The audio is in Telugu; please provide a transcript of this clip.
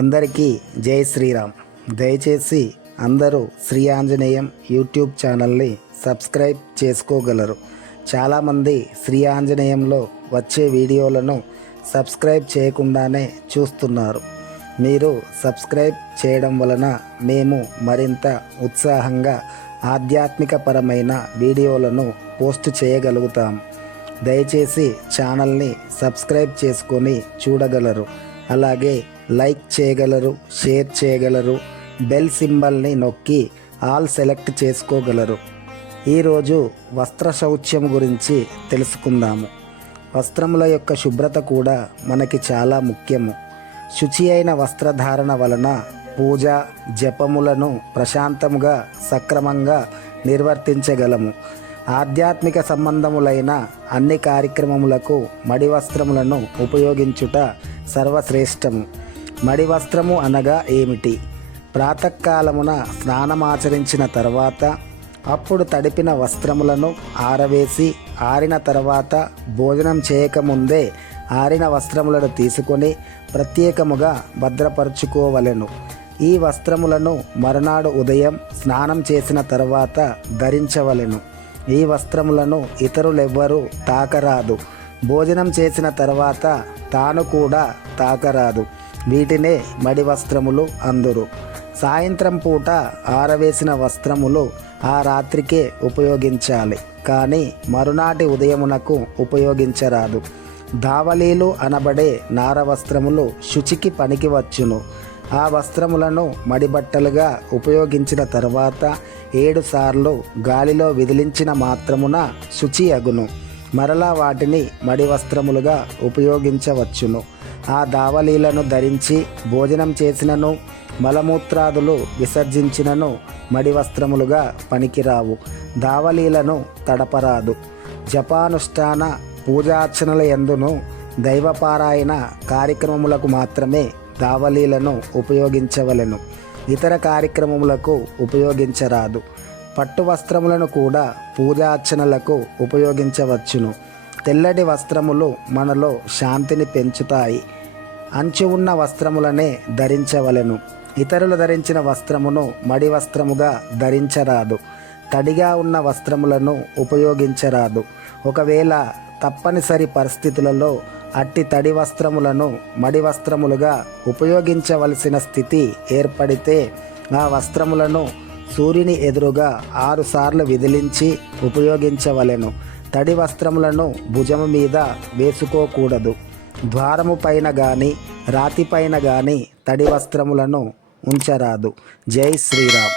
అందరికీ జై శ్రీరామ్. దయచేసి అందరూ శ్రీ ఆంజనేయం యూట్యూబ్ ఛానల్ని సబ్స్క్రైబ్ చేసుకోగలరు. చాలామంది శ్రీ ఆంజనేయంలో వచ్చే వీడియోలను సబ్స్క్రైబ్ చేయకుండానే చూస్తున్నారు. మీరు సబ్స్క్రైబ్ చేయడం వలన మేము మరింత ఉత్సాహంగా ఆధ్యాత్మికపరమైన వీడియోలను పోస్ట్ చేయగలుగుతాం. దయచేసి ఛానల్ని సబ్స్క్రైబ్ చేసుకొని చూడగలరు. అలాగే లైక్ చేయగలరు షేర్ చేయగలరు బెల్ సింబల్ని నొక్కి ఆల్ సెలెక్ట్ చేసుకోగలరు. ఈరోజు వస్త్ర శౌచ్యం గురించి తెలుసుకుందాము. వస్త్రముల యొక్క శుభ్రత కూడా మనకి చాలా ముఖ్యము. శుచి అయిన వస్త్రధారణ వలన పూజ జపములను ప్రశాంతముగా సక్రమంగా నిర్వర్తించగలము. ఆధ్యాత్మిక సంబంధములైన అన్ని కార్యక్రమములకు మడి వస్త్రములను ఉపయోగించుట సర్వశ్రేష్టము. మడి వస్త్రము అనగా ఏమిటి? ప్రాతకాలమున స్నానమాచరించిన తర్వాత అప్పుడు తడిపిన వస్త్రములను ఆరవేసి ఆరిన తర్వాత భోజనం చేయకముందే ఆరిన వస్త్రములను తీసుకొని ప్రత్యేకముగా భద్రపరుచుకోవలెను. ఈ వస్త్రములను మరునాడు ఉదయం స్నానం చేసిన తర్వాత ధరించవలెను. ఈ వస్త్రములను ఇతరులెవ్వరూ తాకరాదు. భోజనం చేసిన తర్వాత తాను కూడా తాకరాదు. వీటినే మడి వస్త్రములు అందురు. సాయంత్రం పూట ఆరవేసిన వస్త్రములు ఆ రాత్రికే ఉపయోగించాలి. కానీ మరునాటి ఉదయమునకు ఉపయోగించరాదు. దావలీలు అనబడే నార వస్త్రములు శుచికి పనికి వచ్చును. ఆ వస్త్రములను మడిబట్టలుగా ఉపయోగించిన తర్వాత ఏడుసార్లు గాలిలో విదిలించిన మాత్రమున శుచి అగును. మరలా వాటిని మడి వస్త్రములుగా ఉపయోగించవచ్చును. ఆ దావలీలను ధరించి భోజనం చేసినను మలమూత్రాదులు విసర్జించినను మడి వస్త్రములుగా పనికిరావు. దావలీలను తడపరాదు. జపానుష్ఠాన పూజార్చనల ఎందును దైవపారాయణ కార్యక్రమములకు మాత్రమే దావలీలను ఉపయోగించవలెను. ఇతర కార్యక్రమములకు ఉపయోగించరాదు. పట్టు వస్త్రములను కూడా పూజార్చనలకు ఉపయోగించవచ్చును. తెల్లటి వస్త్రములు మనలో శాంతిని పెంచుతాయి. అంచు ఉన్న వస్త్రములనే ధరించవలెను. ఇతరులు ధరించిన వస్త్రమును మడి వస్త్రముగా ధరించరాదు. తడిగా ఉన్న వస్త్రములను ఉపయోగించరాదు. ఒకవేళ తప్పనిసరి పరిస్థితులలో అట్టి తడి వస్త్రములను మడి వస్త్రములుగా ఉపయోగించవలసిన స్థితి ఏర్పడితే ఆ వస్త్రములను సూర్యుని ఎదురుగా ఆరుసార్లు విదిలించి ఉపయోగించవలెను. తడి వస్త్రములను భుజము మీద వేసుకోకూడదు. ద్వారము పైన కానీ రాతిపైన కానీ తడి వస్త్రములను ఉంచరాదు. జై శ్రీరామ్.